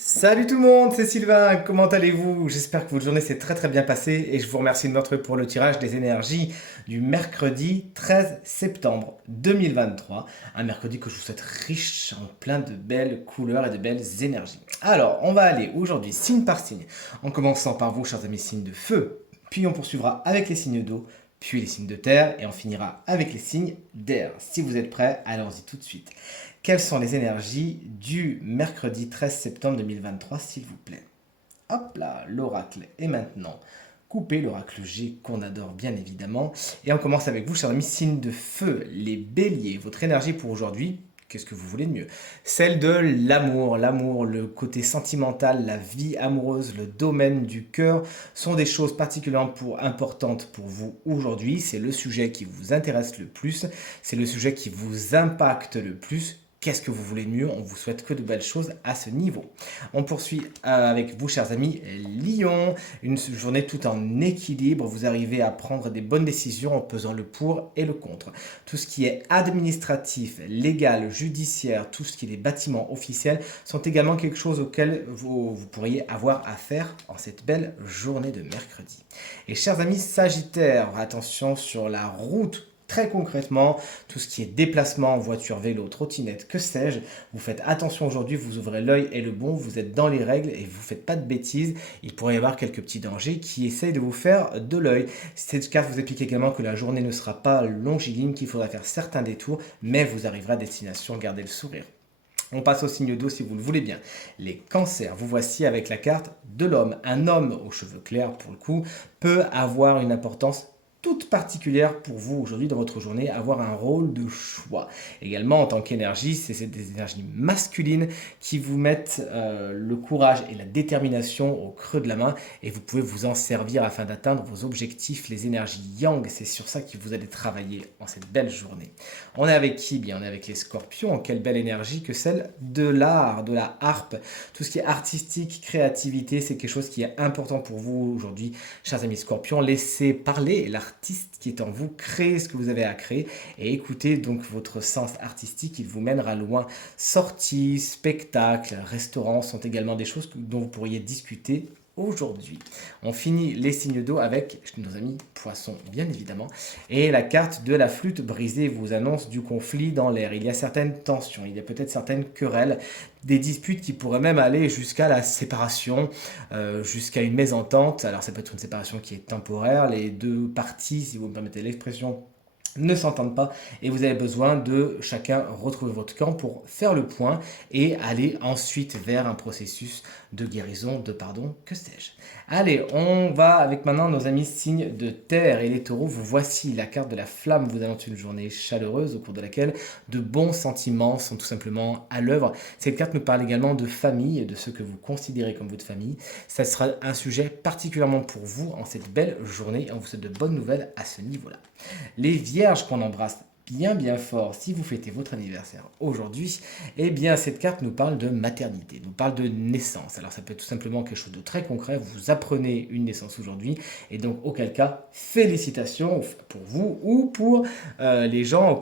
Salut tout le monde, c'est Sylvain, comment allez-vous? J'espère que votre journée s'est très très bien passée et je vous remercie de me retrouver pour le tirage des énergies du mercredi 13 septembre 2023. Un mercredi que je vous souhaite riche en plein de belles couleurs et de belles énergies. Alors, on va aller aujourd'hui signe par signe, en commençant par vous, chers amis, signes de feu, puis on poursuivra avec les signes d'eau, puis les signes de terre et on finira avec les signes d'air. Si vous êtes prêts, allons-y tout de suite. Quelles sont les énergies du mercredi 13 septembre 2023, s'il vous plaît? Hop là, l'oracle est maintenant coupé, l'oracle G qu'on adore bien évidemment. Et on commence avec vous, chers amis, signe de feu, les béliers. Votre énergie pour aujourd'hui, qu'est-ce que vous voulez de mieux? Celle de l'amour, le côté sentimental, la vie amoureuse, le domaine du cœur sont des choses particulièrement importantes pour vous aujourd'hui. C'est le sujet qui vous intéresse le plus, c'est le sujet qui vous impacte le plus. Qu'est-ce que vous voulez de mieux? On vous souhaite que de belles choses à ce niveau. On poursuit avec vous, chers amis, Lion. Une journée tout en équilibre. Vous arrivez à prendre des bonnes décisions en pesant le pour et le contre. Tout ce qui est administratif, légal, judiciaire, tout ce qui est des bâtiments officiels sont également quelque chose auquel vous pourriez avoir affaire en cette belle journée de mercredi. Et chers amis Sagittaires, attention sur la route. Très concrètement, tout ce qui est déplacement en voiture, vélo, trottinette, que sais-je, vous faites attention aujourd'hui, vous ouvrez l'œil et le bon, vous êtes dans les règles et vous ne faites pas de bêtises. Il pourrait y avoir quelques petits dangers qui essayent de vous faire de l'œil. Cette carte vous explique également que la journée ne sera pas longiligne, qu'il faudra faire certains détours, mais vous arriverez à destination, gardez le sourire. On passe au signe d'eau si vous le voulez bien. Les cancers, vous voici avec la carte de l'homme. Un homme aux cheveux clairs, pour le coup, peut avoir une importance toute particulière pour vous aujourd'hui dans votre journée, avoir un rôle de choix. Également, en tant qu'énergie, c'est des énergies masculines qui vous mettent le courage et la détermination au creux de la main et vous pouvez vous en servir afin d'atteindre vos objectifs. Les énergies yang, c'est sur ça que vous allez travailler en cette belle journée. On est avec qui? Bien, on est avec les scorpions. Quelle belle énergie que celle de l'art, de la harpe. Tout ce qui est artistique, créativité, c'est quelque chose qui est important pour vous aujourd'hui, chers amis scorpions. Laissez parler l'artiste qui est en vous, créez ce que vous avez à créer et écoutez donc votre sens artistique, il vous mènera loin. Sorties, spectacles, restaurants sont également des choses dont vous pourriez discuter aujourd'hui. On finit les signes d'eau avec nos amis poissons, bien évidemment. Et la carte de la flûte brisée vous annonce du conflit dans l'air. Il y a certaines tensions, il y a peut-être certaines querelles, des disputes qui pourraient même aller jusqu'à la séparation, jusqu'à une mésentente. Alors ça peut être une séparation qui est temporaire. Les deux parties, si vous me permettez l'expression, ne s'entendent pas et vous avez besoin de chacun retrouver votre camp pour faire le point et aller ensuite vers un processus de guérison, de pardon, que sais-je. Allez, on va avec maintenant nos amis signes de terre et les taureaux. Vous voici la carte de la flamme, vous annonce une journée chaleureuse au cours de laquelle de bons sentiments sont tout simplement à l'œuvre. Cette carte nous parle également de famille et de ce que vous considérez comme votre famille. Ça sera un sujet particulièrement pour vous en cette belle journée et on vous souhaite de bonnes nouvelles à ce niveau-là. Les vierges qu'on embrasse bien fort si vous fêtez votre anniversaire aujourd'hui, eh bien cette carte nous parle de maternité, nous parle de naissance. Alors ça peut être tout simplement quelque chose de très concret, vous apprenez une naissance aujourd'hui et donc auquel cas félicitations pour vous ou pour les gens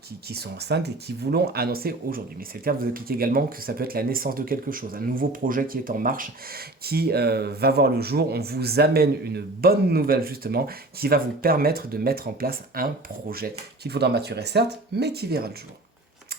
qui sont enceintes et qui voulons annoncer aujourd'hui. Mais cette carte vous explique également que ça peut être la naissance de quelque chose, un nouveau projet qui est en marche, qui va voir le jour. On vous amène une bonne nouvelle justement qui va vous permettre de mettre en place un projet qu'il faudra maturer certes, mais qui verra le jour.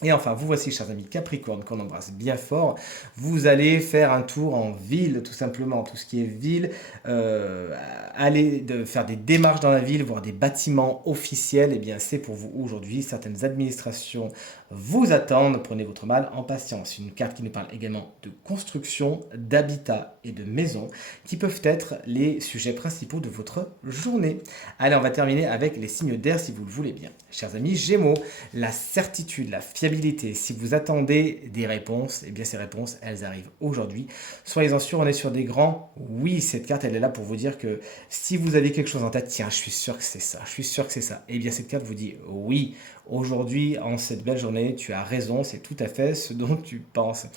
Et enfin, vous voici, chers amis Capricorne, qu'on embrasse bien fort. Vous allez faire un tour en ville, tout simplement. Tout ce qui est ville, faire des démarches dans la ville, voir des bâtiments officiels, eh bien, c'est pour vous aujourd'hui. Certaines administrations vous attendent. Prenez votre mal en patience. Une carte qui nous parle également de construction, d'habitat et de maison, qui peuvent être les sujets principaux de votre journée. Allez, on va terminer avec les signes d'air, si vous le voulez bien. Chers amis Gémeaux, la certitude, la fiabilité. Si vous attendez des réponses, eh bien ces réponses, elles arrivent aujourd'hui. Soyez-en sûrs, on est sur des grands oui. Cette carte, elle est là pour vous dire que si vous avez quelque chose en tête, tiens, je suis sûr que c'est ça, je suis sûr que c'est ça. Eh bien cette carte vous dit oui. Aujourd'hui, en cette belle journée, tu as raison, c'est tout à fait ce dont tu penses.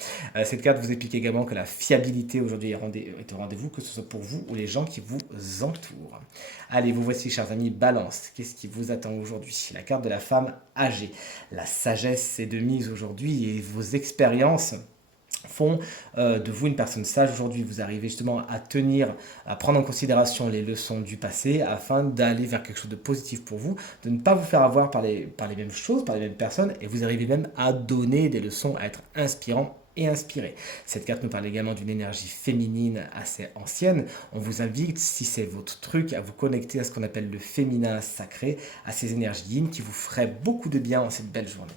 Cette carte vous explique également que la fiabilité aujourd'hui est au rendez-vous, que ce soit pour vous ou les gens qui vous entourent. Allez, vous voici, chers amis, Balance. Qu'est-ce qui vous attend aujourd'hui? La carte de la femme âgée. La sagesse est de mise aujourd'hui et vos expériences font de vous une personne sage aujourd'hui. Vous arrivez justement à tenir, à prendre en considération les leçons du passé afin d'aller vers quelque chose de positif pour vous, de ne pas vous faire avoir par les mêmes choses, par les mêmes personnes, et vous arrivez même à donner des leçons, à être inspirant et inspiré. Cette carte nous parle également d'une énergie féminine assez ancienne. On vous invite, si c'est votre truc, à vous connecter à ce qu'on appelle le féminin sacré, à ces énergies yin qui vous feraient beaucoup de bien en cette belle journée.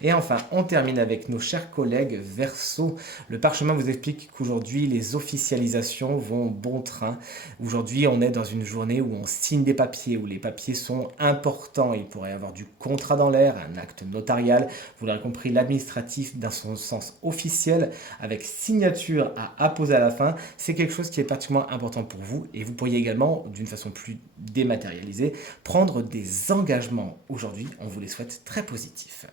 Et enfin, on termine avec nos chers collègues Verseau. Le parchemin vous explique qu'aujourd'hui, les officialisations vont bon train. Aujourd'hui, on est dans une journée où on signe des papiers, où les papiers sont importants. Il pourrait y avoir du contrat dans l'air, un acte notarial. Vous l'aurez compris, l'administratif dans son sens officiel, avec signature à apposer à la fin, c'est quelque chose qui est particulièrement important pour vous et vous pourriez également, d'une façon plus dématérialisée, prendre des engagements aujourd'hui. On vous les souhaite très positifs.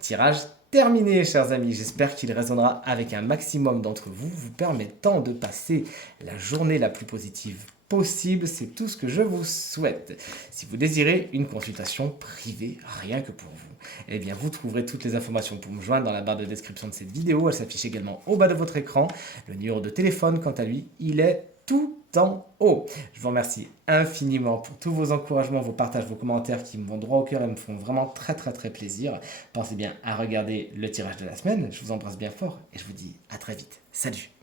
Tirage terminé, chers amis. J'espère qu'il résonnera avec un maximum d'entre vous, vous permettant de passer la journée la plus positive possible. C'est tout ce que je vous souhaite. Si vous désirez une consultation privée, rien que pour vous, eh bien vous trouverez toutes les informations pour me joindre dans la barre de description de cette vidéo. Elle s'affiche également au bas de votre écran. Le numéro de téléphone, quant à lui, il est tout en haut. Je vous remercie infiniment pour tous vos encouragements, vos partages, vos commentaires qui me vont droit au cœur et me font vraiment très plaisir. Pensez bien à regarder le tirage de la semaine. Je vous embrasse bien fort et je vous dis à très vite. Salut!